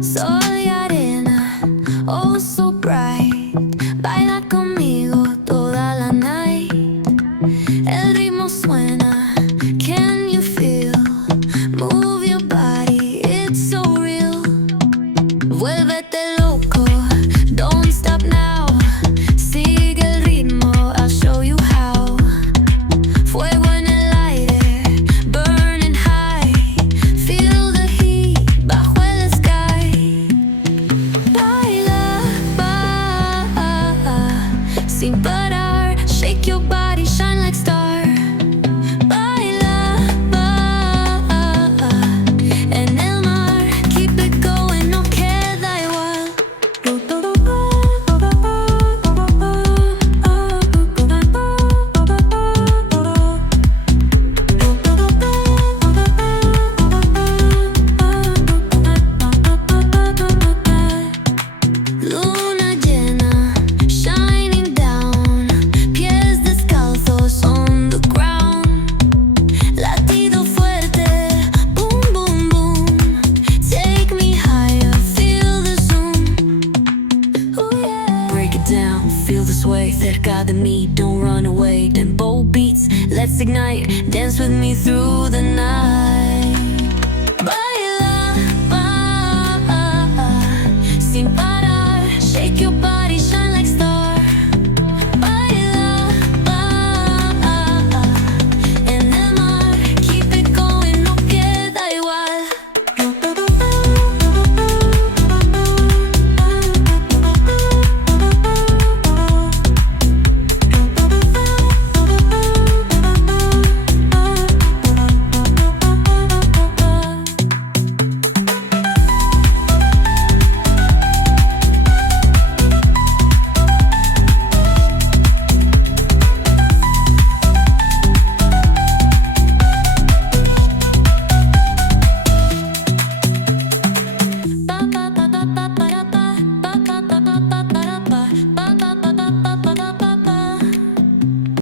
Soy arena, oh so bright. Baila conmigo toda la night. El ritmo suena, can you feel? Move your body, it's so real. Vuélvete loco, don't stop now. Sigue el ritmo, I'll show you how. Fuego en el aire, burning high. Feel the heat bajo el sky. Baila, sin parar. Shake your body, shine like star. Baila, en el mar. Keep it going, no queda igual. Luna llena, shining down. Pies descalzos on the ground. Latido fuerte, boom, boom, boom. Take me higher, feel the zoom. Oh yeah. Break it down, feel the sway. Cerca de mí, don't run away. Tempo beats, let's ignite. Dance with me through the night.